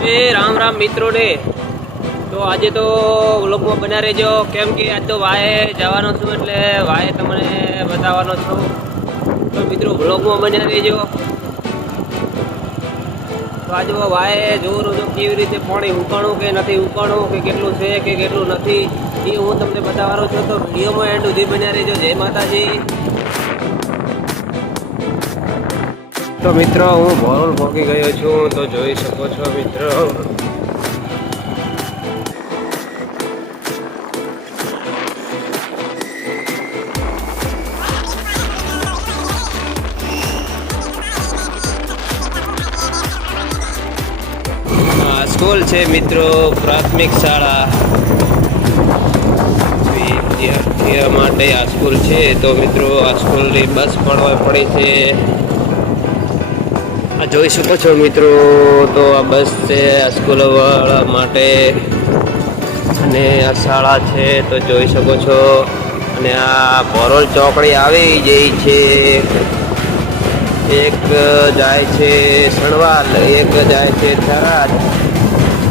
રામ રામ મિત્રો ને તો આજે તો વ્લોગમાં બના રહેજો કેમ કે આજ તો વાએ જવાનો છું એટલે વાએ તમને બતાવવાનો છું તો મિત્રો વ્લોગમાં બના રહેજો તો આજે વાએ જોવાનું છું કેવી રીતે પાણી ઉકાણું કે નથી ઉકાણું કે કેટલું છે કે કેટલું નથી એ હું તમને બતાવવાનો છું તો વિડીયોમાં એન્ડ સુધી બન્યા રહેજો જય માતાજી તો મિત્રો હું ભોરોલ પહોંચી ગયો છું તો જોઈ શકો છો મિત્રો સ્કૂલ છે મિત્રો પ્રાથમિક શાળા વિદ્યાર્થીઓ માટે આ સ્કૂલ છે તો મિત્રો આ સ્કૂલની બસ પડવા પડી છે જોઈ શકો છો મિત્રો તો આ બસ છે આ સ્કૂલ વાળા માટે અને આ શાળા છે તો જોઈ શકો છો અને આ ભોરોલ ચોકડી આવી જઈ છે એક જાય છે સણવાલ એક જાય છે થરાદ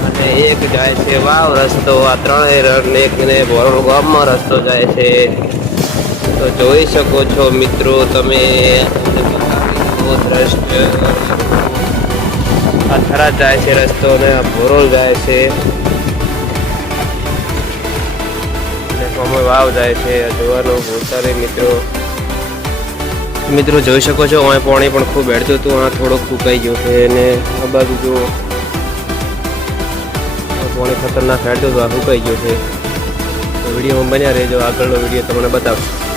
અને એક જાય છે વાવ રસ્તો આ ત્રણેય ને ભોરોલ ગામમાં રસ્તો જાય છે તો જોઈ શકો છો મિત્રો તમે દ્રશ્ય આ થરાદ જાય છે રસ્તો અને આ ભોરોલ જાય છે અને કોમો વાવ જાય છે આ જોવાનું ભૂલતા નહીં મિત્રો જોઈ શકો છો અહીં પાણી પણ ખૂબ હેડતું હતું આ થોડોક ફૂંકાઈ ગયું છે અને આ બાજુ જો પાણી ખતરનાક હેડતું હતું આ ફૂંકાઈ ગયું છે તો વિડીયોમાં બન્યા રહેજો આગળનો વિડીયો તમને બતાવશું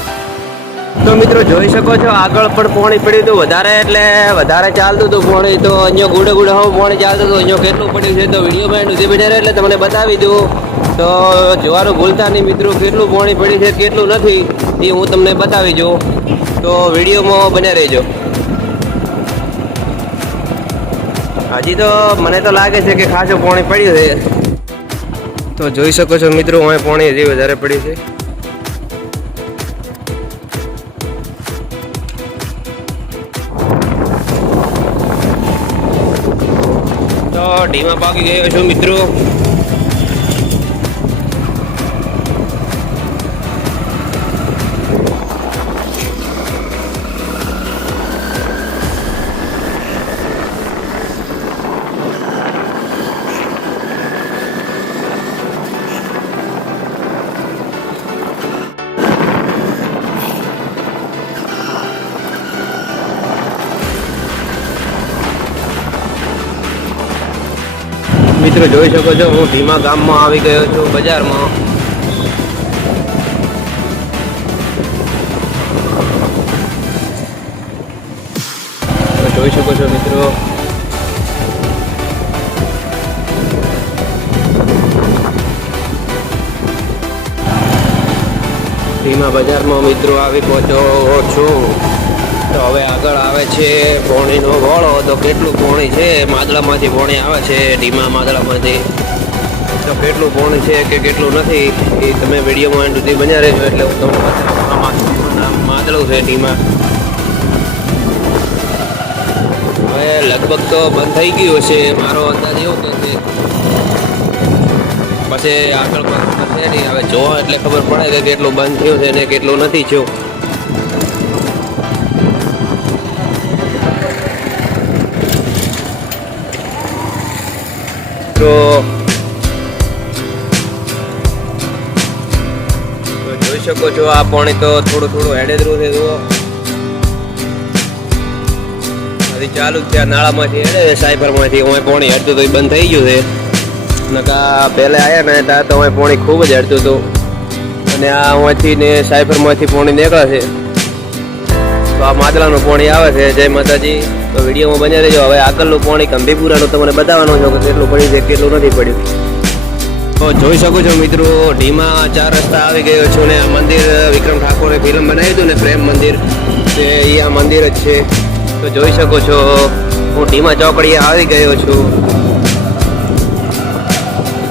તો મિત્રો જોઈ શકો છો આગળ પણ પાણી પડ્યું હતું વધારે એટલે વધારે ચાલતું હતું પાણી તો અહીંયા ગુડે ગુડે હવે પાણી ચાલતું હતું અહીંયા કેટલું પડ્યું છે તો વિડીયોમાં સુધી બન્યા રહે એટલે તમને બતાવી દઉં તો જોવાનું ભૂલતા નહીં મિત્રો કેટલું પાણી પડ્યું છે કેટલું નથી એ હું તમને બતાવી દઉં તો વિડીયોમાં બન્યા રહેજો હજી તો મને તો લાગે છે કે ખાસું પાણી પડ્યું છે તો જોઈ શકો છો મિત્રો અહીં પાણી હજી વધારે પડ્યું છે તો ઢીમા પાકી ગયો છું મિત્રો મિત્રો જોઈ શકો છો હું ભીમા ગામમાં આવી ગયો છું બજારમાં જોઈ શકો છો મિત્રો ભીમા બજારમાં મિત્રો આવી પહોંચ્યો છું તો હવે આગળ આવે છે પોણીનો વાળો તો કેટલું પોણી છે માદળામાંથી પોણી આવે છે ઢીમા માદળામાંથી તો કેટલું પોણી છે કે કેટલું નથી એ તમે વિડીયોમાં એન્ડ સુધી બન્યા રહેજો એટલે હું તમને બતાવું માદળું છે ઢીમા હવે લગભગ તો બંધ થઈ ગયું છે મારો અંદાજ એવો કે પછી આગળ બંધ થશે નહીં હવે જોવા એટલે ખબર પડે કે કેટલું બંધ થયું છે ને કેટલું નથી થયું તો જોઈ શકો છો આ પાણી તો થોડું હેડેદરું છે જુઓ હજી ચાલુ જ છે આ નાળામાંથી હેડે સાયફરમાંથી હું પાણી હેડતું હતું એ બંધ થઈ ગયું છે નકા પહેલાં આવ્યા ને ત્યાં તો અહીં પાણી ખૂબ જ હેડતું હતું અને આ અહીંથી ને સાયફરમાંથી પાણી નીકળે છે તો આ માદળાનું પાણી આવે છે જય માતાજી તો વિડીયોમાં બન્યા રહેજો હવે આગળનું પાણી ગંભીપુરાનું તમને બતાવવાનું છે કે કેટલું પડ્યું છે કેટલું નથી પડ્યું તો જોઈ શકો છો મિત્રો ઢીમા 4 રસ્તા આવી ગયો છું ને આ મંદિર વિક્રમ ઠાકોરે ફિલ્મ બનાવ્યું હતું ને પ્રેમ મંદિર તે એ આ મંદિર જ છે તો જોઈ શકો છો હું ઢીમા ચોકડીએ આવી ગયો છું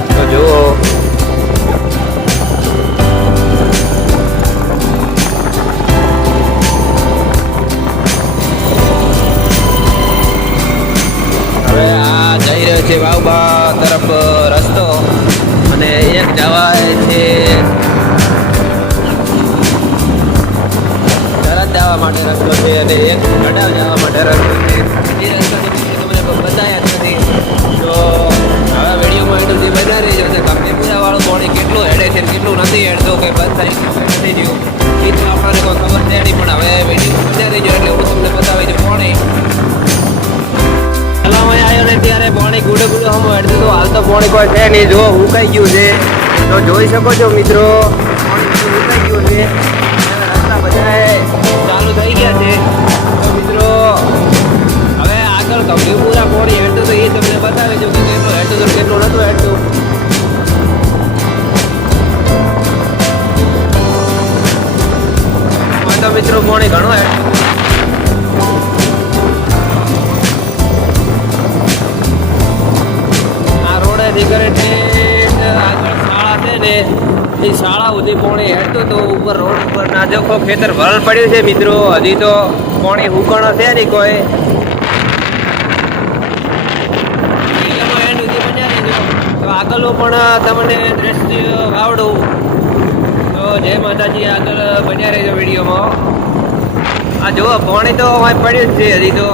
તો જુઓ વાવ તરફ રસ્તો અને એક જવાય છે તરત જવા માટે રસ્તો છે અને એક ગઢાવ જવા માટે રસ્તો છે. એ રસ્તો તમને બતાવ્યા જ નથી તો આવા વિડીયોમાં એટલું જે બનાવી રહી છે કંપની પૂજાવાળું પાણી કેટલું હેડે છે કેટલું નથી હેડતું કે બંધ થઈ નથી થયું એ તો આપણને કોઈ ખબર છે નહીં, પણ હવે વિડીયો બનાવી રહીજો એટલે હું તમને બતાવી દઉં પાણી. પહેલાં આવ્યો ને ત્યારે પાણી ગુડે હમ હેડતું હતું, હાલ તો પાણી કોઈ છે નહીં. જો હુકાઈ ગયું છે તો જોઈ શકો છો મિત્રો, પાણી હુકાઈ ગયું છે, રસ્તા બધા ચાલુ થઈ ગયા છે. તો મિત્રો હવે આગળ ગંભીરપુરા પાણી હેડતું તો એ તમને બતાવી દઉં કે કેટલું હેડતું હતું કેટલું નહોતું હેડતું. તો મિત્રો પાણી ઘણું હેડતું. આ રોડેથી કરે આગળ શાળા છે ને એ શાળા સુધી પાણી હેડતું હતું. ઉપર રોડ ઉપર ના દેખો ખેતર ભરણ પડ્યું છે મિત્રો, હજી તો પાણી હુકણો છે નહીં કોઈ. તો આગળનું પણ તમને દ્રશ્ય આવડું તો જય માતાજી, આગળ બન્યા રહેજો વિડીયોમાં. આ જુઓ પાણી તો અહીં પડ્યું જ છે, હજી તો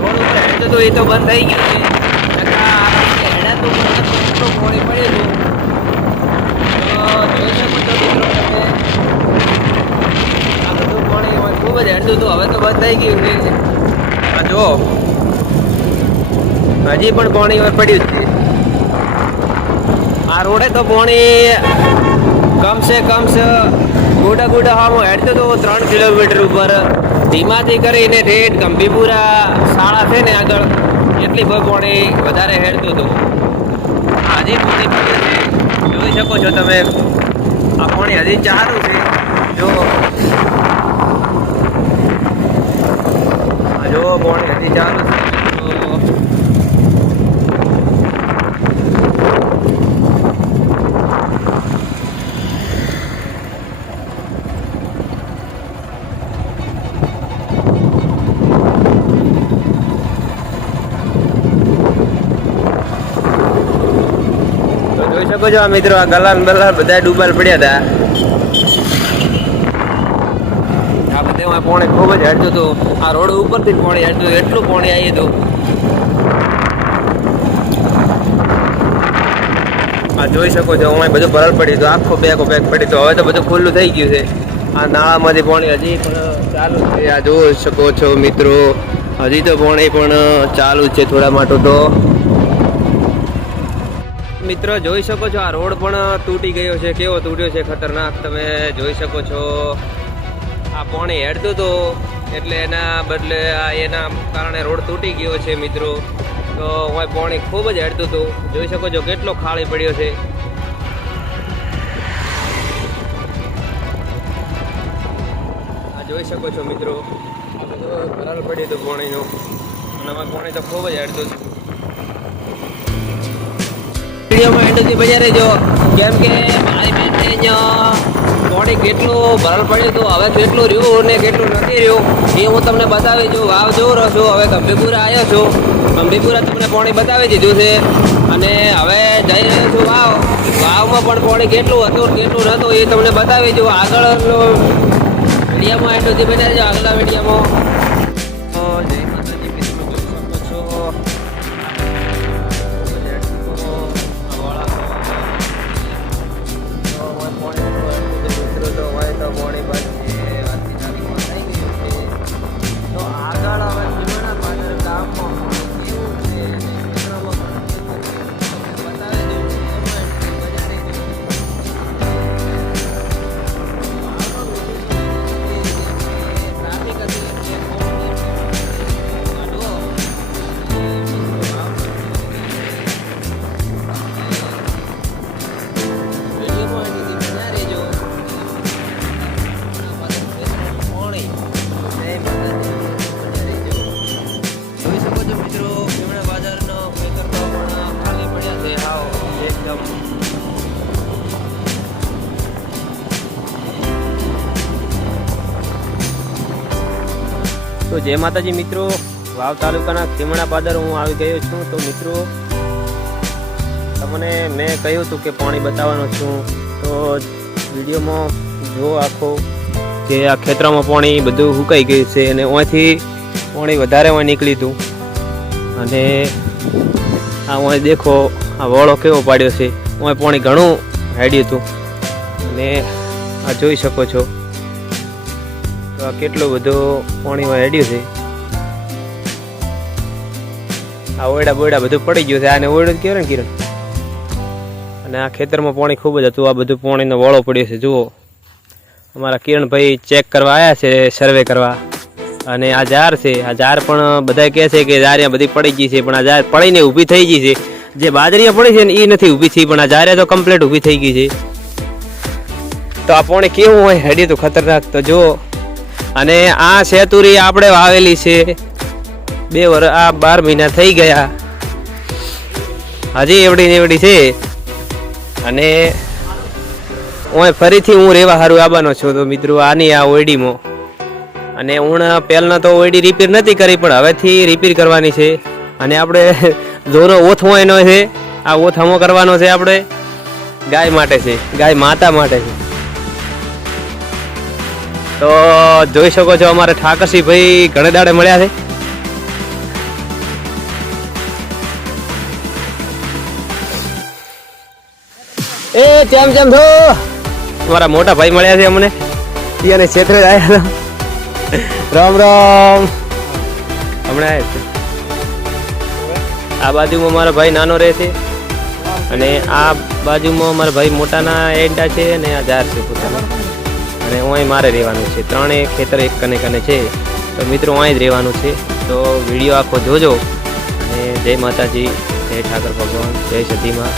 રોડ ઉપર હેડતું હતું એ તો બંધ થઈ ગયું છે. હેડાતું એટલું પાણી પડ્યું હતું તો જોઈ શકો છો મિત્રો તમે. આ બધું પાણી ખૂબ જ હેડતું હતું, હવે તો બંધ થઈ ગયું છે. આ જુઓ હજી પણ પાણી પડ્યું જ છે. આ રોડે તો પાણી કમસે ગુડા હા હેડતું હતું 3 કિલોમીટર ઉપર ધીમાથી કરીને ઠેઠ ગંભીરપુરા શાળા છે ને આગળ એટલી પાણી વધારે હેડતું હતું. હજી પાણી પડ્યું છે, જોઈ શકો છો તમે. આ પાણી હજી ચાલુ છે. જો પાણી હજી ચાલુ છે. જોઈ શકો છો આ મિત્રો, આ ગલાન બલાન બધા ડૂબાલ પડ્યા હતા. આ બધે પાણી ખૂબ જ હેડતું હતું. આ રોડ ઉપરથી પાણી હેડતું હતું, એટલું પાણી આવ્યું હતું. આ જોઈ શકો છો હું બધું ભરલ પડ્યું હતું, આખો બેગ પડ્યું હતું. હવે તો બધું ખુલ્લું થઈ ગયું છે. આ નાળામાંથી પાણી હજી પણ ચાલુ છે. આ જોઈ શકો છો મિત્રો, હજી તો પાણી પણ ચાલુ છે થોડા માટે. તો મિત્રો જોઈ શકો છો આ રોડ પણ તૂટી ગયો છે. કેવો તૂટ્યો છે ખતરનાક, તમે જોઈ શકો છો. આ પાણી હેડતું હતું એટલે એના બદલે એના કારણે રોડ તૂટી ગયો છે મિત્રો. તો હું પાણી ખૂબ જ હેડતું હતું, જોઈ શકો છો કેટલો ખાલી પડ્યો છે. આ જોઈ શકો છો મિત્રો, આ બધું ભરાલ પડ્યું હતું પાણીનું અને આમાં પાણી તો ખૂબ જ હેડતું હતું. વિડીયોમાં એન્ડ સુધી બજારે જો, કેમ કે મારી બેનને અહીંયા પાણી કેટલું ભરલ પડ્યું હતું, હવે કેટલું રહ્યું ને કેટલું નથી રહ્યું એ હું તમને બતાવી દઉં. વાવ જોઈ રહ્યો છું, હવે ગંભીરપુરા આવ્યો છું. ગંભીરપુરા તમને પાણી બતાવી દીધું છે અને હવે જઈ રહ્યો છું વાવમાં પણ પાણી કેટલું હતું કેટલું નહોતું એ તમને બતાવી દઉં. આગળનો વિડીયોમાં એન્ડ સુધી બજારે જો, આગલા વિડીયોમાં. જય માતાજી મિત્રો, જોઈ શકો છો પાણી બંધ છે. આજની તારીખમાં થઈ ગયું છે. તો આગળ હવે ખીમણા પાદર ગામમાં કેવું છે બતાવી દઉં. ટ્રાફિક હતી તો જય માતાજી મિત્રો, વાવ તાલુકાના ખીમણા પાદર હું આવી ગયો છું. તો મિત્રો તમને મેં કહ્યું હતું કે પાણી બતાવવાનું છું, તો વિડીયોમાં જો આખો જે આ ખેતરમાં પાણી બધું સુકાઈ ગયું છે અને ઓયથી પાણી વધારે ઓય નીકળી હતું. અને આ ઓય દેખો આ વળો કેવો પાડ્યો છે, ઓય પાણી ઘણું હેડ્યું હતું. અને આ જોઈ શકો છો તો આ કેટલું બધું પાણી ઓય હેડ્યું છે. આ ઓયડા બોયડા બધું પડી ગયું છે, આને ઓયડું જ કહેવાય ને કિરણ. અને આ ખેતરમાં પાણી ખૂબ જ હતું, આ બધું પાણીનો વળો પડ્યો છે. જુઓ અમારા કિરણભાઈ ચેક કરવા આવ્યા છે, સર્વે કરવા. અને આ ઝાર છે, આ ઝાર પણ બધા કહે છે કે ઝાર બધી પડી ગઈ છે, પણ આ ઝાર પડીને ઊભી થઈ ગઈ છે. જે બાજરીયા પડી છે ને એ નથી ઊભી થઈ, પણ આ ઝારે તો કમ્પ્લીટ ઊભી થઈ ગઈ છે. તો આ પાણી કેવું હોય હેડી તો ખતરનાક. તો જુઓ, અને આ શેતુરી આપણે વાવેલી છે 2 વર્ષ, આ 12 મહિના થઈ ગયા, હજી એવડી ને એવડી છે. અને હું ફરીથી હું રેવા સારું આવવાનો છું. તો મિત્રો આની આ ઓયડીમાં, અને હું પહેલાં તો ઓયડી રિપેર નથી કરી, પણ હવેથી રિપેર કરવાની છે. અને આપણે જોરો ઓથવો એનો છે, આ ઓથામો કરવાનો છે આપણે ગાય માટે છે, ગાય માતા માટે છે. તો જોઈ શકો છો અમારે ઠાકરસિંહ ભાઈ ઘણે દાડે મળ્યા છે. એ કેમ છો? અમારા મોટા ભાઈ મળ્યા છે અમને, એને ક્ષેત્રે આવ્યા હતા. રામ રામ. હમણાં આવ્યા છે. આ બાજુમાં મારા ભાઈ નાનો રહે છે, અને આ બાજુમાં મારા ભાઈ મોટાના એંડા છે, અને આ ઝાર છે પોતાના. અને અહીં મારે રહેવાનું છે. 3 ખેતર એક કને કને છે. તો મિત્રો અહીં જ રહેવાનું છે. તો વિડીયો આખો જોજો. અને જય માતાજી, જય ઠાકર ભગવાન, જય સતીમાં.